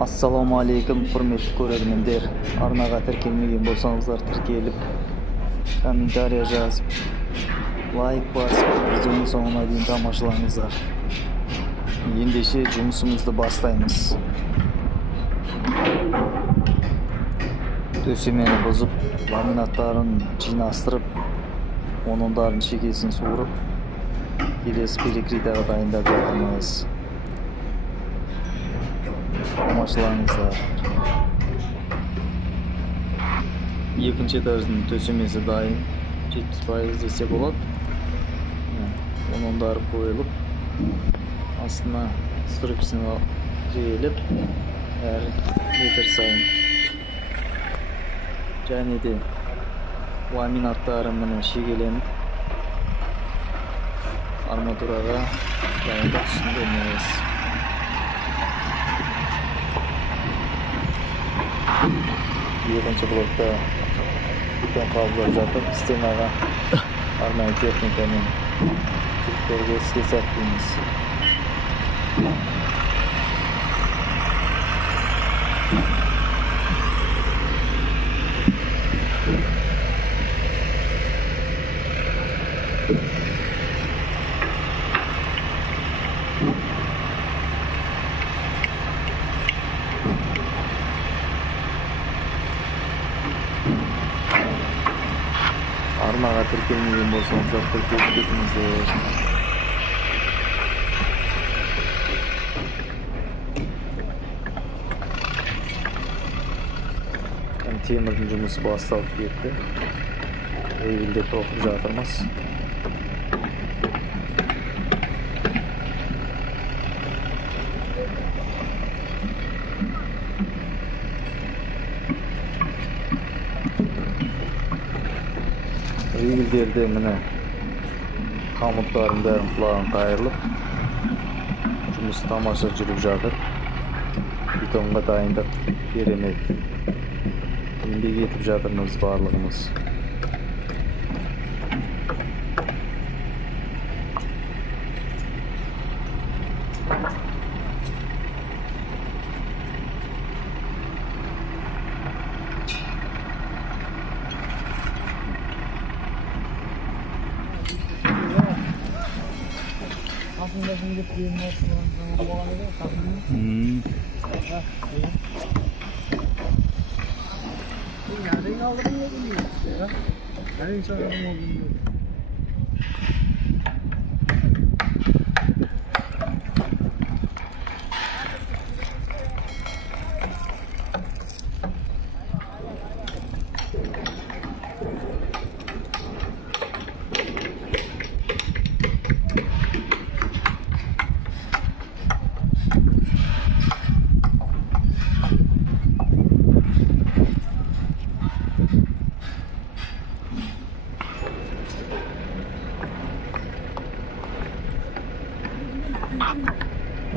Assalamu alaikum, құрметті көрермендер. Арнаға тіркелмеген болсаңыздар тіркеліп, комментария жазып, лайк басып, видеоның соңына дейін тамашалаңыздар. Ендеше жұмысымызды бастаймыз. Төсемені бұзып, ламинаттарын жинастырып, онындарын шекесін суырып, келесі перекритаға дайындап жатырмыз. Тамашалаңыздар. Екінші этаждың төсемесі дайын, 70% десе болады. Онындары қойылып, астына стрипсіні жейіліп, әр метр сайын. Және де ламинаттары міне шегеленіп, арматураға дайындық үстіндеміз. Екінші блокта бетон қабылдап жатып, стенаға арнайы техникамен тіктерге іске сәттейміз. Арнаға тіркелмеген болсаңыздар тіркеліп кетіңіздер. Темірдің жұмысы басталып кетті. Рейілде тоқып жатырмыз. Рейілдерде міне қамыттардың бәрін құлағын қайырылып, жұмыс тамаша жүріп жатыр. Бетонға дайындық керемет. Еңбек етіп жатырмыз барлығымыз. Aslında şimdi kıyımlar falan bağlı takımı. Yani aldım ya. Her insan aldım.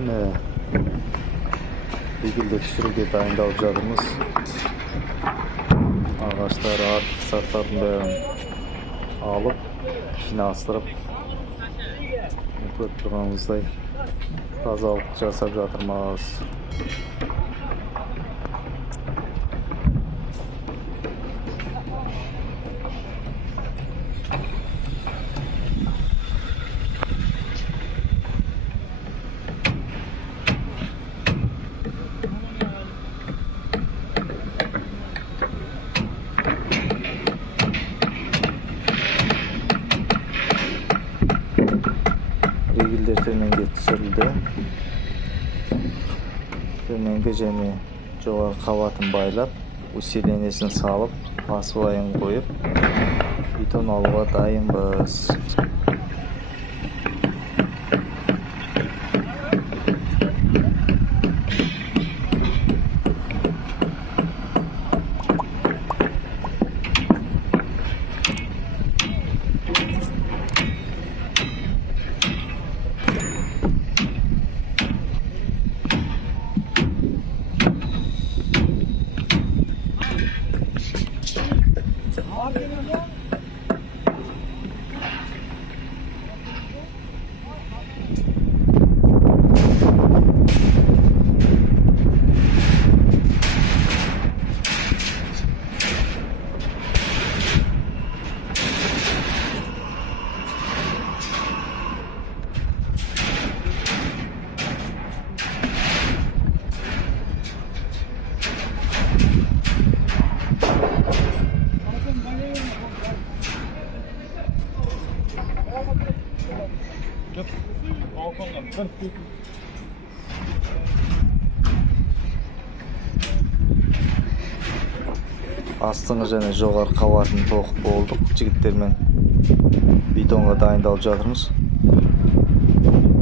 Mine şekilde түсіруге дайындалып жатырмыз. Ағаштар, артық заттардың бәрін алып, жинастырып, көріп тұрғанымыздай тазалық жасап жатырмыз. Ригелдер төменге түсірілді. Төменгі және жоғарғы қабатын байлап, усиленесін салып, асфальтын қойып, бетон алуға дайынбыз. астыңғы және жоғары қабатын тоқып болдық. Жігіттермен бетонға дайындалып жатырмыз.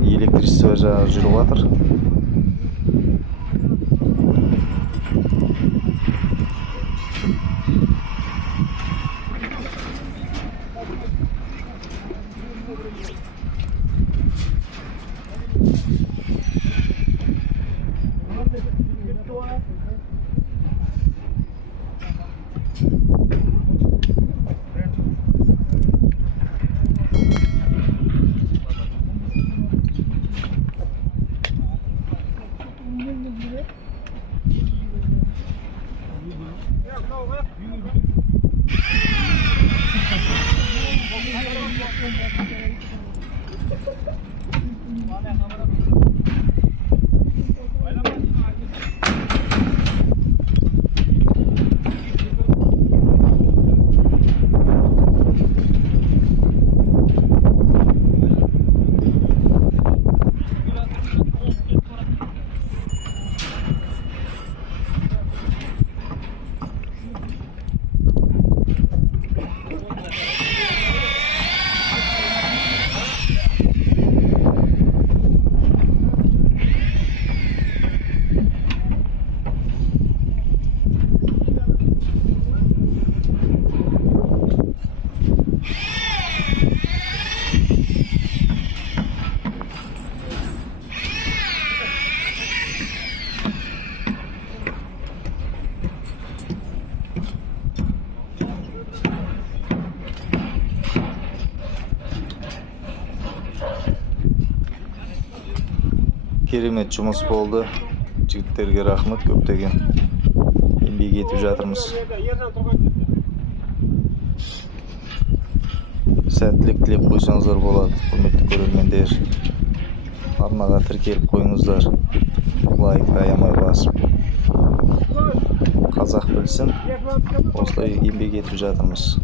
Электричество жағы жүріп жатыр. Керемет жұмыс болды. Жігіттерге рахмет, көптеген еңбек етіп жатырмыз. Сәттілік тілеп қойсаңыздар болады, құрметті көрермендер. Арнаға тіркеліп қойыңыздар. Лайкты аямай басып. Қазақ білсін, осылай еңбек етіп жатырмыз.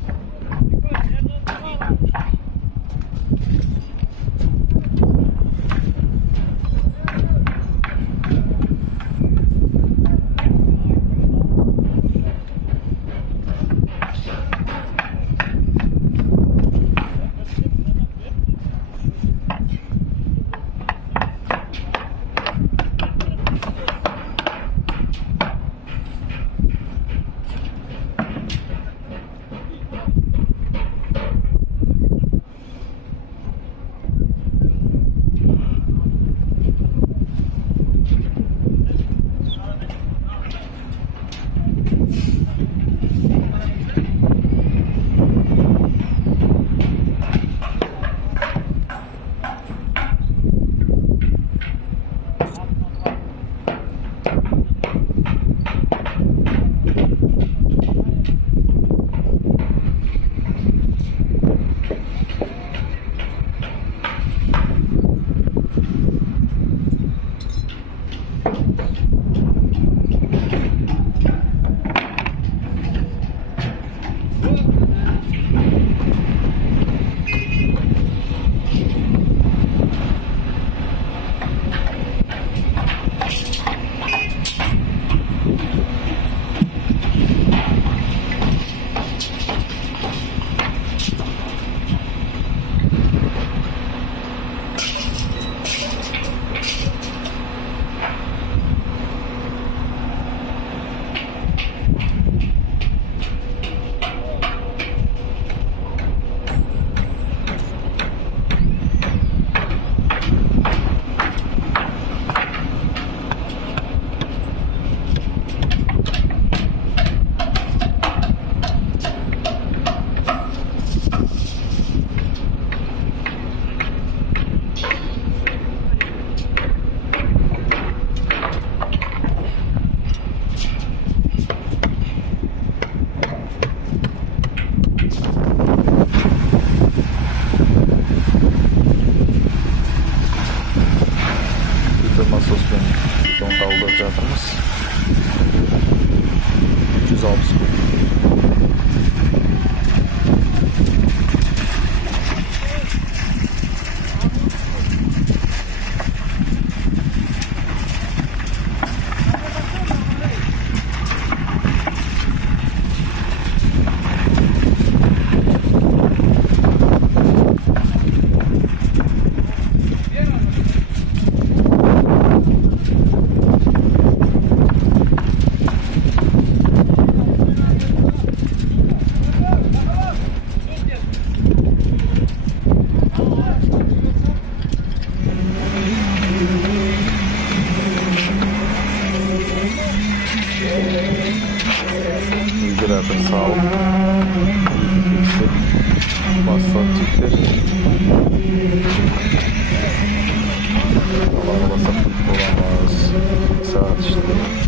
Насоспен бетон қабылдап жатырмыз. 360 куб. generator sağlıp bassak çektir. Alana basak olamaz. Saat işte.